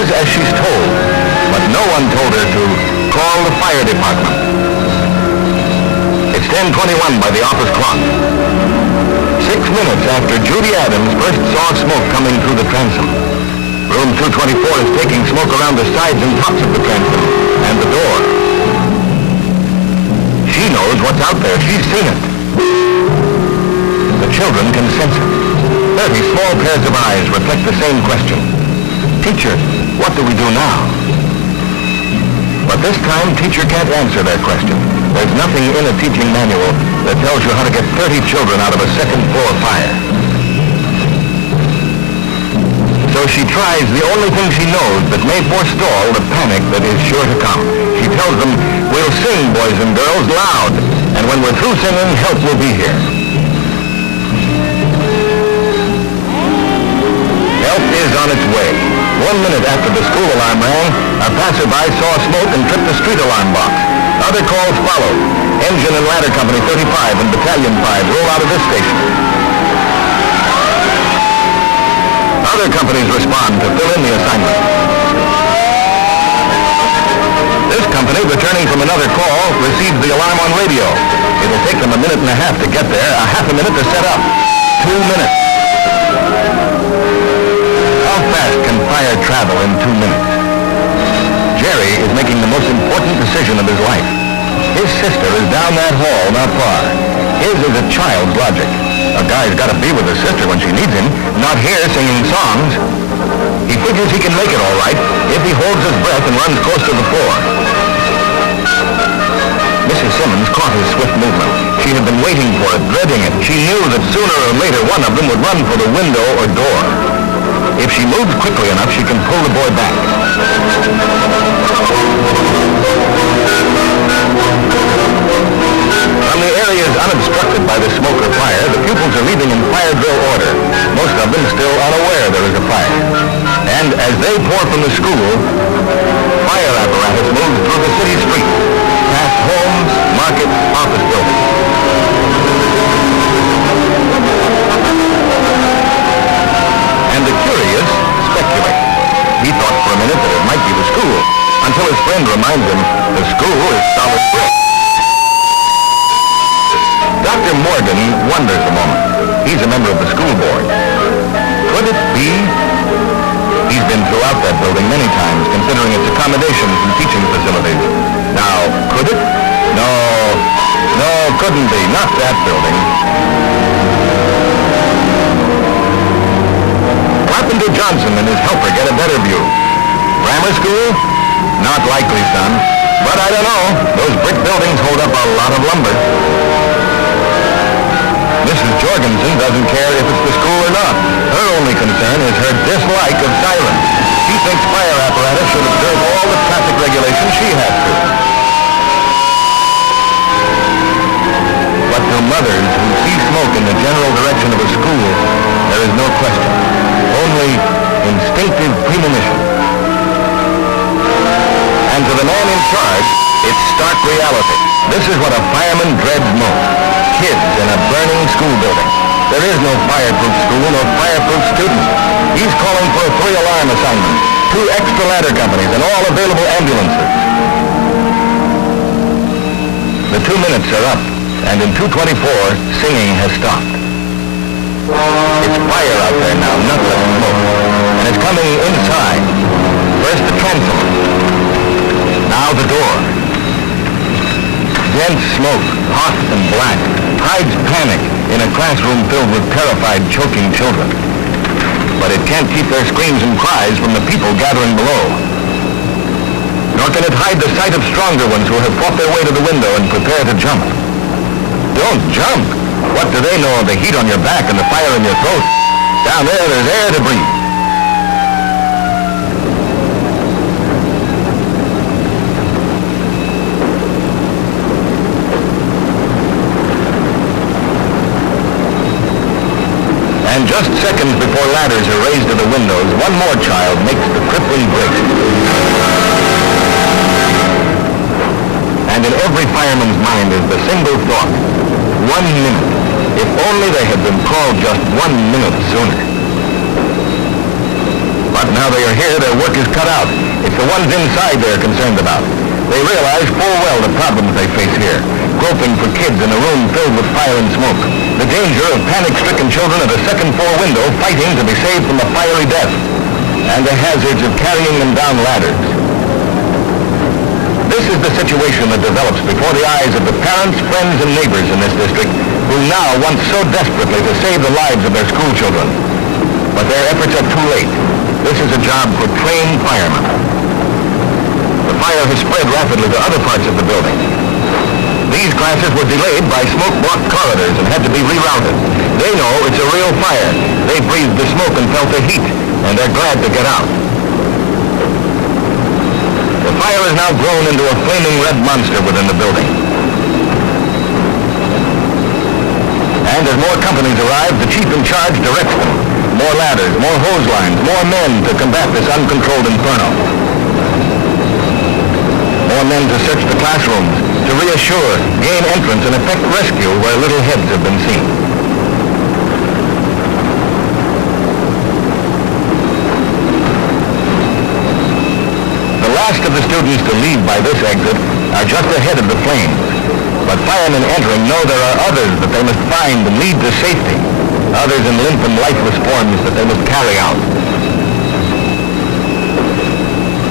does as she's told, but no one told her to call the fire department. It's 10:21 by the office clock. 6 minutes after Judy Adams first saw smoke coming through the transom. Room 224 is taking smoke around the sides and tops of the transom and the door. She knows what's out there. She's seen it. The children can sense it. 30 small pairs of eyes reflect the same question. Teacher, what do we do now? But this time, teacher can't answer that question. There's nothing in a teaching manual that tells you how to get 30 children out of a second-floor fire. So she tries the only thing she knows that may forestall the panic that is sure to come. She tells them, we'll sing, boys and girls, loud, and when we're through singing, help will be here. Help is on its way. 1 minute after the school alarm rang, a passerby saw smoke and tripped the street alarm box. Other calls followed. Engine and Ladder Company 35 and Battalion 5 roll out of this station. Other companies respond to fill in the assignment. This company, returning from another call, receives the alarm on radio. It'll take them 1.5 minutes to get there, a half a minute to set up. 2 minutes. How fast can fire travel in 2 minutes? Jerry is making the most important decision of his life. His sister is down that hall not far. His is a child's logic. A guy's got to be with his sister when she needs him, not here singing songs. He figures he can make it all right if he holds his breath and runs close to the floor. Mrs. Simmons caught his swift movement. She had been waiting for it, dreading it. She knew that sooner or later one of them would run for the window or door. If she moves quickly enough, she can pull the boy back. From the areas unobstructed by the smoke or fire, the pupils are leaving in fire drill order, most of them still unaware there is a fire. And as they pour from the school, fire apparatus moves through the city streets, past homes, markets, office buildings. And the curious speculate. He thought for a minute that it might be the school, until his friend reminds him the school is solid brick. Dr. Morgan wonders a moment. He's a member of the school board. Could it be? He's been throughout that building many times, considering its accommodations and teaching facilities. Now, could it? No, couldn't be. Not that building. Carpenter Johnson and his helper get a better view. Grammar school? Not likely, son. But I don't know. Those brick buildings hold up a lot of lumber. Mrs. Jorgensen doesn't care if it's the school or not. Her only concern is her dislike of sirens. She thinks fire apparatus should observe all the traffic regulations she has to. But to mothers who see smoke in the general direction of a school, there is no question. Only instinctive premonition. And to the man in charge, it's stark reality. This is what a fireman dreads most. Kids in a burning school building. There is no fireproof school, no fireproof students. He's calling for a 3-alarm assignment, 2 extra ladder companies, and all available ambulances. The 2 minutes are up, and in 2:24, singing has stopped. It's fire out there now, not just smoke, and it's coming inside. First the transom, now the door. Dense smoke, hot and black, hides panic in a classroom filled with terrified, choking children. But it can't keep their screams and cries from the people gathering below. Nor can it hide the sight of stronger ones who have fought their way to the window and prepare to jump. Don't jump! What do they know of the heat on your back and the fire in your throat? Down there, there's air to breathe. And just seconds before ladders are raised to the windows, one more child makes the crippling break. And in every fireman's mind is the single thought, 1 minute. If only they had been called just 1 minute sooner. But now they are here, their work is cut out. It's the ones inside they're concerned about. They realize full well the problems they face here. Groping for kids in a room filled with fire and smoke. The danger of panic-stricken children at a second-floor window fighting to be saved from a fiery death. And the hazards of carrying them down ladders. This is the situation that develops before the eyes of the parents, friends, and neighbors in this district who now want so desperately to save the lives of their school children. But their efforts are too late. This is a job for trained firemen. The fire has spread rapidly to other parts of the building. These classes were delayed by smoke-blocked corridors and had to be rerouted. They know it's a real fire. They breathed the smoke and felt the heat, and they're glad to get out. The fire has now grown into a flaming red monster within the building. And as more companies arrive, the chief in charge directs them. More ladders, more hose lines, more men to combat this uncontrolled inferno. More men to search the classrooms, to reassure, gain entrance, and effect rescue where little heads have been seen. The last of the students to leave by this exit are just ahead of the flames. But firemen entering know there are others that they must find and lead to safety. Others in limp and lifeless forms that they must carry out.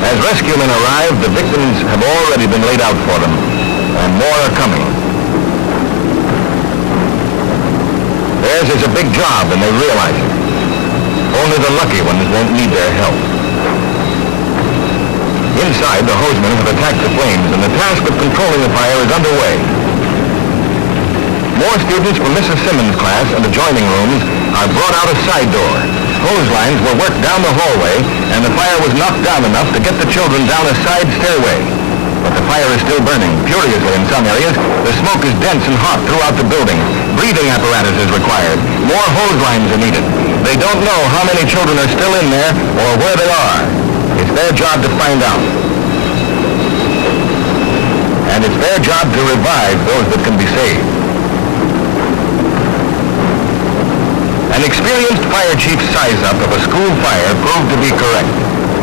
As rescuemen arrive, the victims have already been laid out for them, and more are coming. Theirs is a big job, and they realize it. Only the lucky ones won't need their help. Inside, the hosmen have attacked the flames, and the task of controlling the fire is underway. More students from Mrs. Simmons' class and adjoining rooms are brought out a side door. Hose lines were worked down the hallway, and the fire was knocked down enough to get the children down a side stairway. But the fire is still burning, furiously in some areas. The smoke is dense and hot throughout the building. Breathing apparatus is required. More hose lines are needed. They don't know how many children are still in there or where they are. It's their job to find out. And it's their job to revive those that can be saved. An experienced fire chief's size-up of a school fire proved to be correct.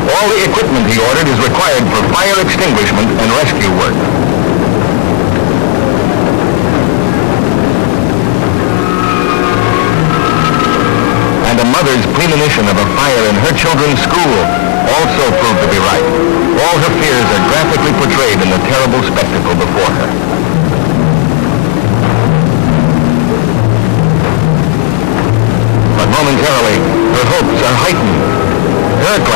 All the equipment he ordered is required for fire extinguishment and rescue work. And a mother's premonition of a fire in her children's school also proved to be right. All her fears are graphically portrayed in the terrible spectacle before her. But momentarily, her hopes are heightened. Her class